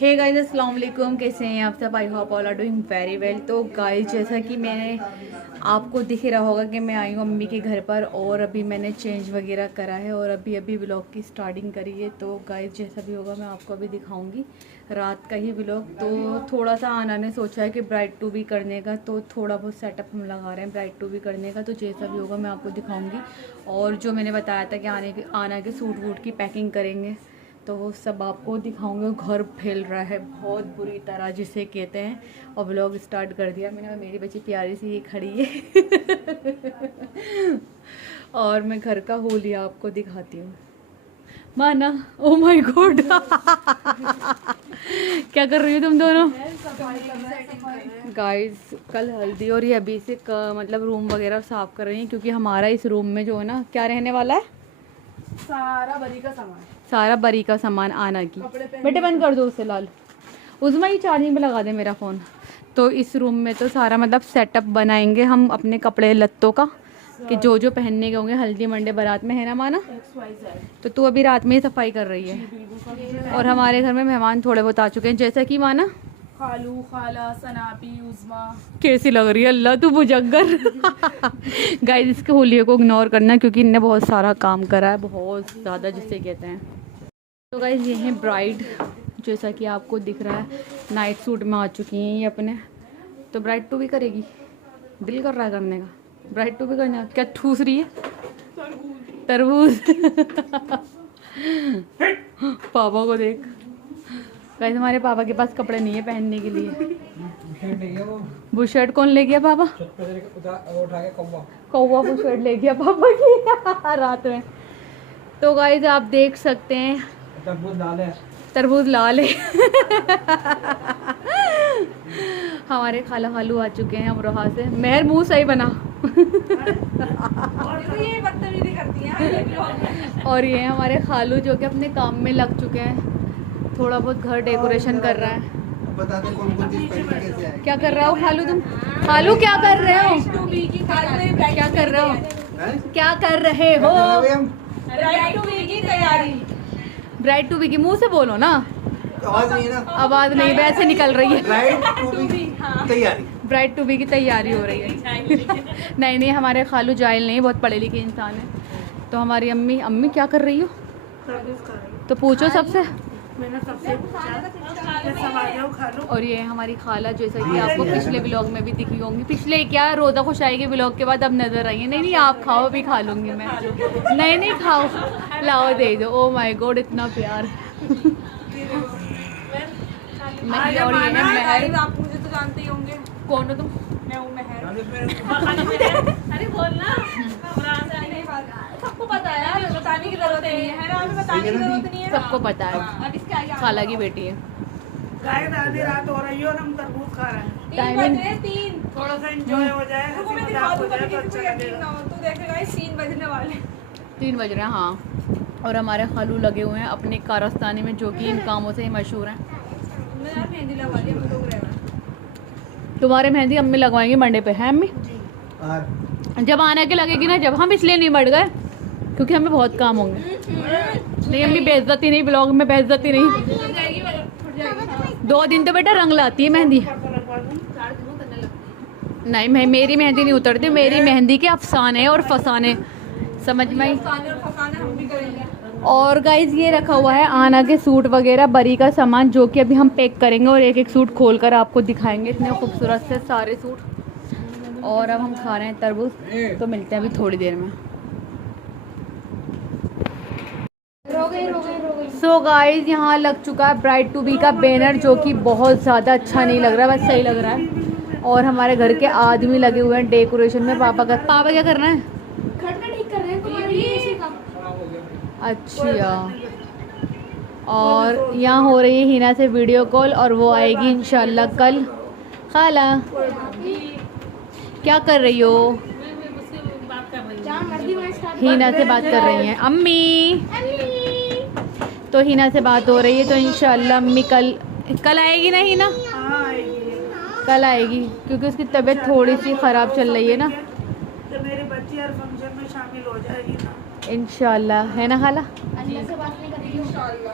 Hey guys अस्सलाम वालेकुम, कैसे हैं आप सब? I hope all are doing very well. तो गाइस जैसा कि मैंने आपको दिख रहा होगा कि मैं आई हूँ मम्मी के घर पर और अभी मैंने चेंज वगैरह करा है और अभी अभी व्लॉग की स्टार्टिंग करी है। तो गाइस जैसा भी होगा मैं आपको अभी दिखाऊंगी, रात का ही व्लॉग। तो थोड़ा सा आना ने सोचा है कि ब्राइड टू बी करने का, तो थोड़ा बहुत सेटअप हम लगा रहे हैं ब्राइड टू बी करने का। तो जैसा भी होगा मैं आपको दिखाऊँगी। और जो मैंने बताया था कि आना के सूट वूट की पैकिंग करेंगे, तो वो सब आपको दिखाऊंगे। घर फैल रहा है बहुत बुरी तरह जिसे कहते हैं, और व्लॉग स्टार्ट कर दिया मैंने। मेरी बच्ची प्यारी सी ये खड़ी है और मैं घर का होलिया आपको दिखाती हूँ। माना, ओ माय गॉड क्या कर रही हो तुम दोनों? गाइस कल हल्दी और ये अभी से मतलब रूम वगैरह साफ कर रही हैं, क्योंकि हमारा इस रूम में जो है ना क्या रहने वाला है, सारा बरी का सामान आना की। बेटे बंद कर दो उसे लाल, उसमें ही चार्जिंग पे लगा दे मेरा फ़ोन। तो इस रूम में तो सारा मतलब सेटअप बनाएंगे हम अपने कपड़े लत्तों का, कि जो जो पहनने के होंगे हल्दी मंडे बारात में, है ना माना? तो तू अभी रात में ही सफाई कर रही है। और हमारे घर में मेहमान थोड़े बहुत आ चुके हैं, जैसा कि माना खालू, खाला, सनापी, उज़मा। कैसी लग रही है अल्लाह तू बुजग्गर गाइस इसके होलिये को इग्नोर करना, क्योंकि इनने बहुत सारा काम करा है, बहुत ज़्यादा जिसे कहते हैं। तो गाइस ये है ब्राइड, जैसा कि आपको दिख रहा है नाइट सूट में आ चुकी हैं ये अपने। तो ब्राइड टू भी करेगी, दिल कर रहा है करने का, ब्राइड टू भी करना। क्या ठूस रही है? तरबूज पापा को देख। गाइस हमारे पापा के पास कपड़े नहीं है पहनने के लिए। वो शर्ट कौन ले गया? पापा कौवा वो शर्ट ले गया पापा की रात में। तो गाइस आप देख सकते हैं तरबूज लाल है हमारे खाला खालू आ चुके हैं अमरोहा से। मेहर मुंह सही बना और ये हमारे खालू जो कि अपने काम में लग चुके हैं, थोड़ा बहुत घर डेकोरेशन कर रहा है। बता दे कौन कौन चीज कैसे है। क्या कर रहा हो खालू तुम? खालू क्या कर रहे हो? क्या कर रहे हो? क्या कर रहे हो? ब्राइड टू बी की मुंह से बोलो ना, आवाज नहीं है ना, आवाज नहीं वैसे निकल रही है। ब्राइड टू बी तैयारी, ब्राइड टू बी की तैयारी हो रही है नहीं नहीं, हमारे खालू जाहिल नहीं, बहुत पढ़े लिखे इंसान है। तो हमारी अम्मी, अम्मी क्या कर रही हो? तो पूछो सबसे। और ये हमारी खाला, जैसा कि आपको पिछले व्लॉग में भी दिखी होंगी, पिछले क्या रोज़ा खुश आएगी व्लॉग के बाद अब नजर आई है। नहीं नहीं आप खाओ, भी खा लूंगी मैं। नहीं नहीं खाओ, लाओ दे दो। ओ माय गॉड इतना प्यार और ये है महर। आप मुझे तो जानते ही होंगे। कौन हो तुम? मैं हूँ महर। अरे बोलना, सबको पता है, बताने की जरूरत नहीं है ना, हमें बताने की जरूरत नहीं है, सबको पता है, अब इसके आगे खाला की बेटी है। गाइस आधी रात हो रही है और हम तरबूज खा रहे हैं। 3 बज रहे, 3। थोड़ा सा एंजॉय हो जाए, रुको मैं हंसी दिखा मजाक दूँ, हो जाए कभी तो किसी अच्छा को यकीन लगेगा। ना हो तो देखेगा 3 बजने वाले। 3 बज रहे हैं हाँ। और हमारे खालू लगे हुए हैं अपने कारस्तानी में, जो कि इन कामों से ही मशहूर हैं। मैं यार मेहंदी लगवा ली, हम लोग रहेगा। तुम्हारे मेहंदी अम्मी लगवाएंगी मंडे पे, है अम्मी? और जब आने के लगेगी ना, जब हम इसलिए नहीं बढ़ गए क्योंकि हमें बहुत काम होंगे। नहीं अम्मी बेइज्जती नहीं, ब्लॉग में बेइज्जती नहीं। फट जाएगी, फट जाएगी। 2 दिन तो बेटा रंग लाती है मेहंदी। नहीं मैं, मेरी मेहंदी नहीं उतरती, मेरी मेहंदी के अफसाने और फसाने समझ में आई। फसाने और फसाने हम भी करेंगे। और गाइज ये रखा हुआ है आना के सूट वगैरह, बरी का सामान, जो कि अभी हम पैक करेंगे और एक एक सूट खोलकर आपको दिखाएंगे। इतने खूबसूरत से सारे सूट। और अब हम खा रहे हैं तरबूज, तो मिलते हैं अभी थोड़ी देर में। सो गाइज यहाँ लग चुका है ब्राइड टू बी का बैनर, जो कि बहुत ज़्यादा अच्छा नहीं लग रहा है, बस सही लग रहा है। और हमारे घर के आदमी लगे हुए हैं डेकोरेशन में। पापा क्या करना है? खटना ठीक कर रहे हैं तुम्हारी का। अच्छा, और यहाँ हो रही है हिना से वीडियो कॉल, और वो आएगी इंशाल्लाह कल। खाला क्या कर रही हो? हिना से बात कर रही हैं अम्मी। तो हिना से बात हो रही है, तो इंशाल्लाह अम्मी कल आएगी ना हिना? हाँ आएगी, कल आएगी, क्योंकि उसकी तबीयत थोड़ी सी ख़राब चल रही है ना। तो मेरी बच्ची हर फंक्शन में शामिल हो जाएगी ना इंशाल्लाह, है ना खाला? अल्लाह से बात नहीं करेगी इंशाल्लाह।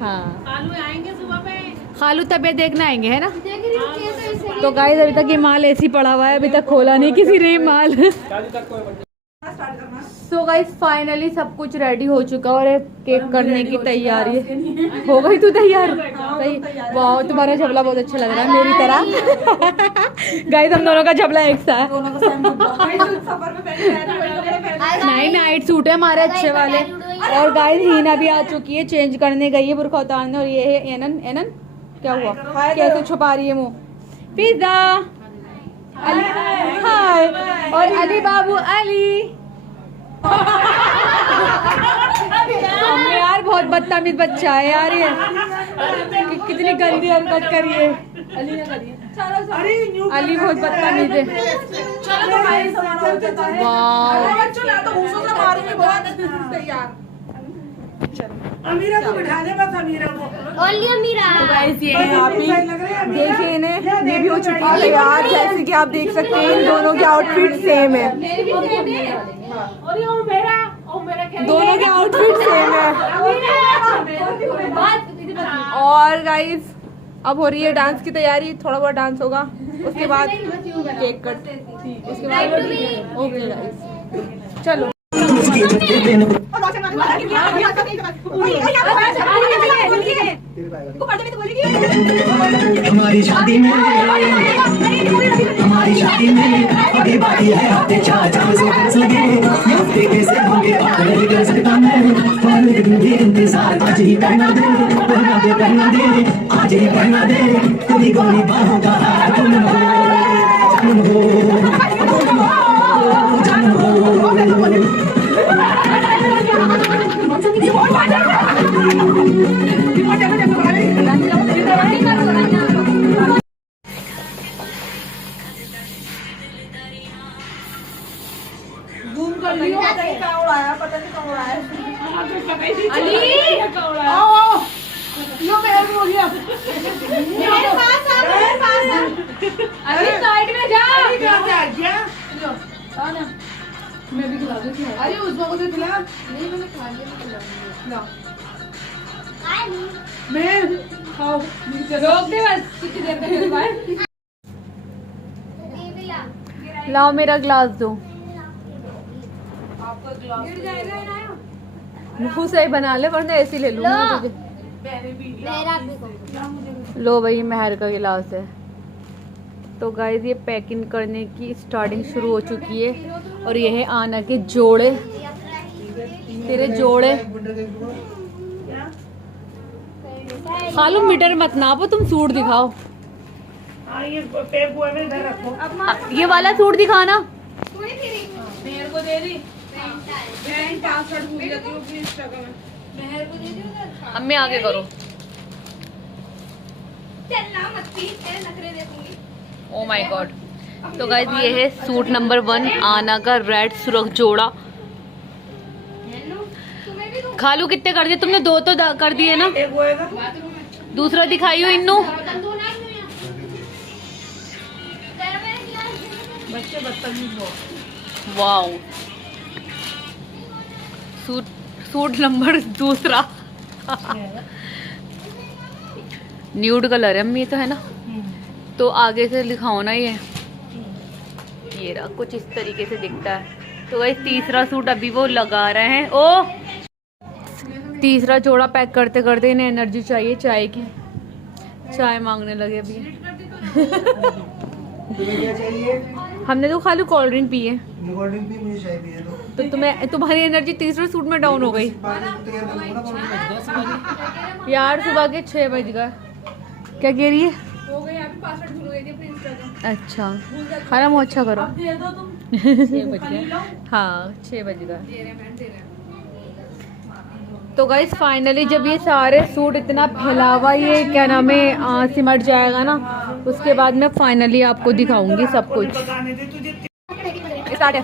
हाँ खालू आएंगे सुबह पे। खालू तबीयत देखना आएंगे है ना। तो गाइस अभी तक ये माल ऐसे ही पड़ा हुआ है, अभी तक खोला नहीं किसी ने माल। सो गाइस फाइनली सब कुछ रेडी हो चुका और एक केक करने की तैयारी हो गई। तू तैयार? सही। वाह तुम्हारा झबला बहुत अच्छा लग रहा है मेरी तरह। गाइस हम दोनों का झबला एक सा है। नहीं नाइट सूट है हमारे अच्छे वाले। और गाइस हीना भी आ चुकी है, चेंज करने गई है बुर्खा उतारने। और ये है एनन। एनन क्या हुआ? कैसे छुपा रही है मुंह? पिज्जा अली हाय। और अली बाबू अली अम्मी यार बहुत बदतमीज बच्चा है यार ये। कितनी गंदी हरकत करी है। अली ने करी है। अली बहुत बदतमीज है। अमीरा को बिठा दे बस। अमीरा को तो गाइस ये देखिए इन्हें, ये भी हो चुकी है तैयार। जैसे कि आप देख सकते हैं इन दोनों के आउटफिट सेम है। दोनों के आउटफिट सेम है। और गाइस अब हो रही है डांस की तैयारी। थोड़ा बहुत डांस होगा, उसके बाद केक कट, उसके बाद ओके गाइस चलो। हमारी शादी में अभी बाकी है हफ्ते 4 चांद से बरस लगे। हफ्ते कैसे होंगे बात नहीं कर सकता मैं। और एक दिन भी इंतजार आज ही करना दे। करना दे आज ही करना दे। तेरी गोरी बाहों का हार तुम हो जान हो। घूम कर लियो। पता नहीं कहाँ उड़ाया, पता नहीं कहाँ उड़ाया। अली आओ लो मेरे को हो गया। मेरे पास आ, मेरे पास आ। अली साइड में जा। क्या क्या क्या? मैं भी खिला दूँ। अरे उसको कुछ खिला। नहीं मैंने खा लिया। मैं खाओ। रोक दे बस कुछ देर तक मेरे पास। लाओ मेरा ग्लास दो। गिर जाएगा ना। मुँह से ही बना ले वरना ऐसे ही ले लूंगा तुझे। लो भाई मेहर का गिलास है। तो गाइस ये पैकिंग करने की स्टार्टिंग शुरू हो चुकी है। और ये है आना के जोड़े, तेरे जोड़े। खालू मीटर मत नापो, तुम सूट दिखाओ। हाँ ये पेप हुआ है, इधर रखो। ये वाला सूट दिखाना। मेहर को दे दी। मैं पासवर्ड भूल जाती हूँ अपनी इंस्टाग्राम में। मेहर को दे दी उधर। अम्मी आगे करो। चलना मत पी, तेरे नखरे देखूंगी। Oh my God. तो गाइस ये है सूट नंबर 1 आना का रेड सुरख जोड़ा। खालू कितने कर दिए तुमने? 2 तो कर दिए ना। एक होएगा। दूसरा दिखाइयो इन्नू। बच्चे बदतमीज हो। Wow suit number 2 nude colour है अम्मी तो है ना। तो आगे से लिखाओ ना ये रहा कुछ इस तरीके से दिखता है। तो गाइस तीसरा सूट अभी वो लगा रहे हैं। ओ तीसरा जोड़ा पैक करते करते इन्हें एनर्जी चाहिए चाय की। चाय मांगने लगे अभी। तुम्हें क्या चाहिए? हमने तो खाली कोल्ड ड्रिंक पी है। कोल्ड ड्रिंक भी मुझे चाहिए भी है तो तुम्हारी एनर्जी तीसरे सूट में डाउन हो गई यार। सुबह के 6 बज गए। क्या कह रही है? हो गई अभी पासवर्ड भूल गई थी अपनी इंस्टाग्राम। अच्छा खाना मुँह अच्छा करो। अब दे दो तुम। 6 बज गए। हाँ 6 बज गए। दे रहे मैं दे रहे। तो गाइस फाइनली जब ये सारे सूट इतना फैलावा ये क्या नाम है सिमट जाएगा ना, उसके बाद मैं फाइनली आपको दिखाऊंगी सब कुछ। बताने दे तुझे। स्टार्ट है।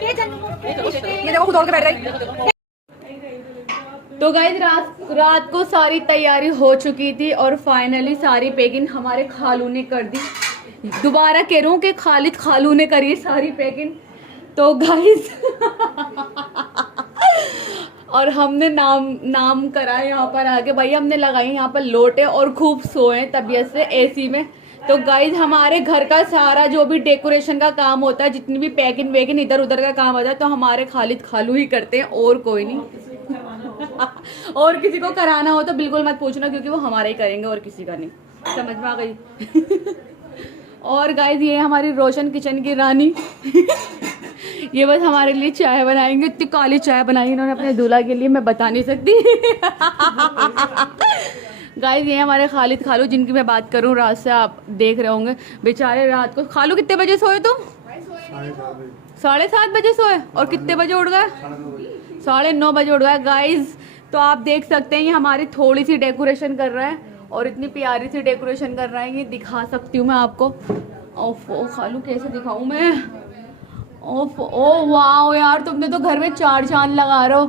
ये देखो खुद दौड़ के बैठ रही। तो गाइस रात को सारी तैयारी हो चुकी थी और फाइनली सारी पैकिंग हमारे खालू ने कर दी। दोबारा कह रहा हूँ कि खालिद खालू ने करी सारी पैकिंग। तो गाइस और हमने नाम करा है यहाँ पर आके, भाई हमने लगाई यहाँ पर लोटे और खूब सोए तबीयत से एसी में। तो गाइज हमारे घर का सारा जो भी डेकोरेशन का काम होता है, जितनी भी पैकिंग वैकिंग इधर उधर का काम होता है, तो हमारे खालिद खालू ही करते हैं और कोई नहीं। और किसी को कराना हो तो बिल्कुल मत पूछना, क्योंकि वो हमारा ही करेंगे और किसी का नहीं। समझ में आ गई? और गाइज ये हमारी रोशन किचन की रानी ये बस हमारे लिए चाय बनाएंगे। इतनी काली चाय बनाई इन्होंने अपने दूल्हा के लिए, मैं बता नहीं सकती। गाइस ये हमारे खालिद खालू जिनकी मैं बात करूं, रात से आप देख रहे होंगे बेचारे। रात को खालू कितने बजे सोए तुम? 7:30 बजे सोए। और कितने बजे उठ गए? 9:30 बजे उठ गए। गाइस तो आप देख सकते हैं ये हमारी थोड़ी सी डेकोरेशन कर रहा है और इतनी प्यारी सी डेकोरेशन कर रहा है। ये दिखा सकती हूँ मैं आपको। ओफो खालू कैसे दिखाऊं मैं? ओ वाह यार, तुमने तो घर में 4 चांद लगा रहे हो।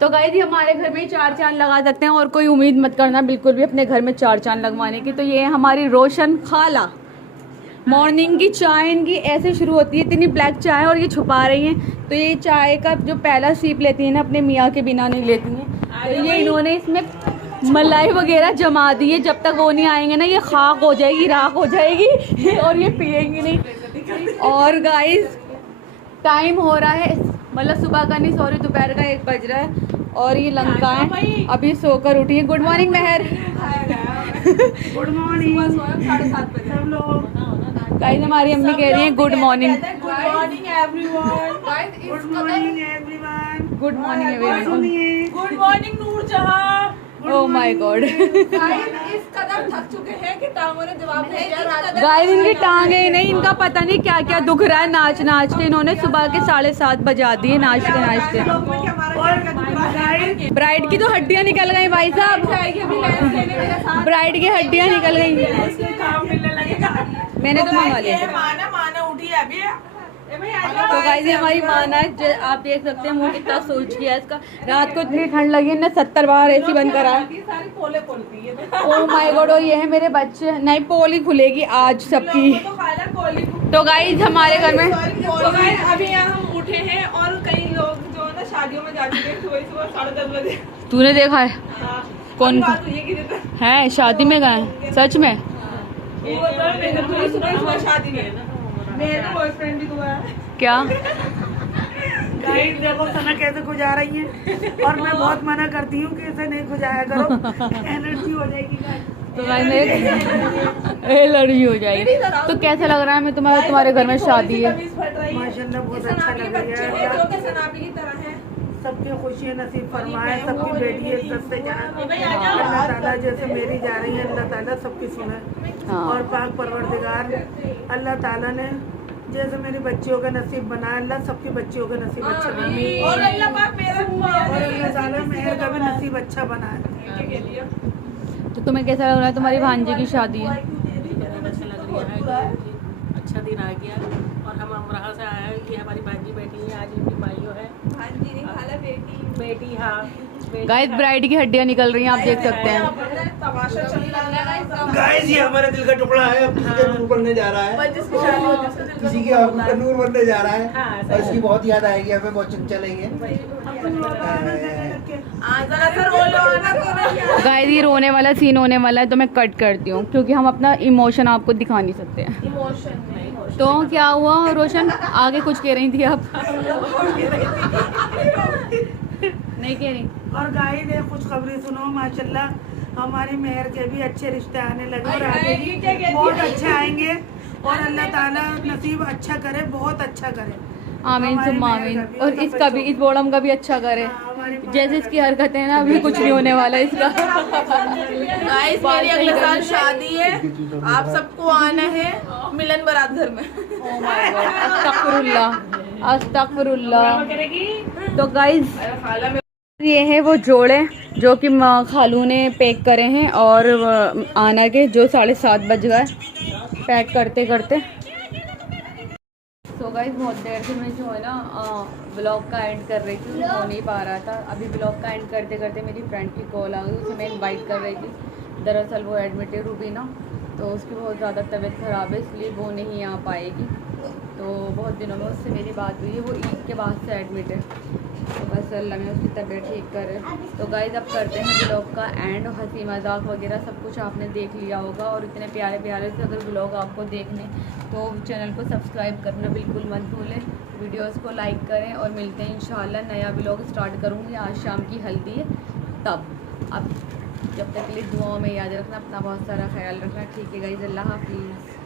तो गाइस हमारे घर में 4 चांद लगा सकते हैं और कोई उम्मीद मत करना बिल्कुल भी अपने घर में 4 चांद लगवाने की। तो ये हमारी रोशन खाला, मॉर्निंग की चाय इनकी ऐसे शुरू होती है, इतनी ब्लैक चाय और ये छुपा रही हैं। तो ये चाय का जो पहला सीप लेती है ना, अपने मियाँ के बिना नहीं लेती हैं। तो ये इन्होंने इसमें मलाई वगैरह जमा दी है। जब तक वो नहीं आएंगे ना, ये खाक हो जाएगी, राख हो जाएगी और ये पिएंगी नहीं। और गाइस टाइम हो रहा है, मतलब सुबह का नहीं सॉरी दोपहर का 1 बज रहा है और ये लंका है अभी सोकर उठी है। Good morning Mehar. Good morning. 7:30 बजे हम लोग। गाइस हमारी अम्मी कह रही हैं good morning. Good morning everyone. Good morning everyone. Good morning everyone. सुनिए। Good morning Noorjahan. Oh my God. इस कदर थक चुके हैं कि टांगों ने जवाब नहीं दिया। गाइस इनकी टांगे ही नहीं, इनका पता नहीं क्या क्या दुख रहा है नाच नाच के। इन्होंने सुबह के 7:30 बजा दिए नाचते नाचते। ब्राइड की तो हड्डियां निकल गई भाई साहब, ब्राइड की हड्डियां निकल गई। मैंने तो मंगा लिया। माना उठी है अभी। तो गाइस हमारी माना है, आप देख सकते हैं मुंह कितना सोच किया इसका। रात को इतनी ठंड लगी है ना, 70 बार एसी बंद करा है। ओह माय गॉड। और ये है मेरे बच्चे। नहीं पोली खुलेगी आज सबकी। तो गाइस हमारे घर में अभी यहाँ हम उठे हैं और कई लोग जो ना शादियों में जा चुके हैं सुबह 10:30 बजे। तूने देखा है? कौन है शादी में गए? सच में? सुबह शादी में मेरे बॉयफ्रेंड भी हुआ है। क्या? गाइस देखो सना कैसे गुजार रही है और मैं बहुत मना करती हूँ कि इसे नहीं गुजारा करो, एनर्जी हो जाएगी। तो मैंने एलर्जी हो जाएगी। तो कैसा लग रहा है मैं तुम्हारे घर में शादी है? माशाल्लाह बहुत अच्छा लग रहा है। जो कि सनाबी की तरह है। सबकी खुशियाँ नसीब फरमाए, सबकी बेटी इज्जत से जाए। अल्लाह ताला जैसे मेरी जा रही है अल्लाह ताला सबकी सुने। और पाक परवरदिगार अल्लाह ताला ने जैसे मेरी बच्चियों का नसीब बनाया, अल्लाह सबकी बच्चियों का नसीब अच्छा बनाए। और अल्लाह पाक मेरा और अल्लाह ताला मेहर का भी नसीब अच्छा बनाए। तो तुम्हें कैसा लग रहा है तुम्हारी भांजी की शादी है? अच्छा दिन आ गया और हम अमराहा से आए हैं। ये हमारी भांजी बेटी है, आज इनकी माइयों है। भांजी नहीं खाला बेटी। हाँ गाइस ब्राइड की हड्डियां निकल रही हैं, आप देख सकते हैं। तमाशा चल रहा है। गाइस ये हमारे दिल का टुकड़ा है, अब किसी का नूर बनने जा रहा है। जिसकी शादी होती है उसका दिल किसी का नूर बनने जा रहा है हाँ, और इसकी बहुत याद आएगी, हमें बहुत चलेंगे। गाइस ये रोने वाला सीन होने वाला है तो मैं कट करती हूँ, क्योंकि हम अपना इमोशन आपको दिखा नहीं सकते हैं। इमोशन तो क्या हुआ रोशन? आगे कुछ कह रही थी आप? नहीं कह रही। और गाइस ये खुशखबरी सुनो, माशाल्लाह हमारी मेहर के भी अच्छे रिश्ते आने लगे और आगे भी बहुत अच्छे आएंगे और अल्लाह ताला नसीब अच्छा करे, बहुत अच्छा करे। आमीन सुम्मा आमीन। और इसका भी, इस बोड़म का भी अच्छा करे। जैसे इसकी हरकतें हैं ना, अभी कुछ नहीं होने वाला इसका। गाइस मेरी अगले साल शादी है, आप सबको आना है मिलन बारात घर में। ओह माय गॉड, अस्तगफिरुल्लाह अस्तगफिरुल्लाह। तो गाइस ये है वो जोड़े जो कि खालू ने पैक करे हैं और आना के जो 7:30 बज गए पैक करते करते। तो गाइस बहुत देर से मैं जो है ना ब्लॉग का एंड कर रही थी, हो नहीं पा रहा था। अभी ब्लॉग का एंड करते करते मेरी फ्रेंड की कॉल आ गई, उसे मैं इनवाइट कर रही थी। दरअसल वो एडमिट है रूबीना, तो उसकी बहुत ज़्यादा तबीयत ख़राब है, इसलिए वो नहीं आ पाएगी। तो बहुत दिनों में उससे मेरी बात हुई है, वो ईद के बाद से एडमिट है, तो बस अल्लाह में उसकी तबीयत ठीक करे। तो गाइस अब करते हैं ब्लॉग का एंड। हंसी मजाक वगैरह सब कुछ आपने देख लिया होगा, और इतने प्यारे प्यारे से अगर ब्लॉग आपको देखने तो चैनल को सब्सक्राइब करना बिल्कुल मत भूलें, वीडियोस को लाइक करें, और मिलते हैं इंशाल्लाह। नया ब्लॉग स्टार्ट करूँगी, आज शाम की हल्दी है तब। अब जब तक के लिए दुआओं में याद रखना, अपना बहुत सारा ख्याल रखना। ठीक है गाइस, अल्लाह हाफिज़।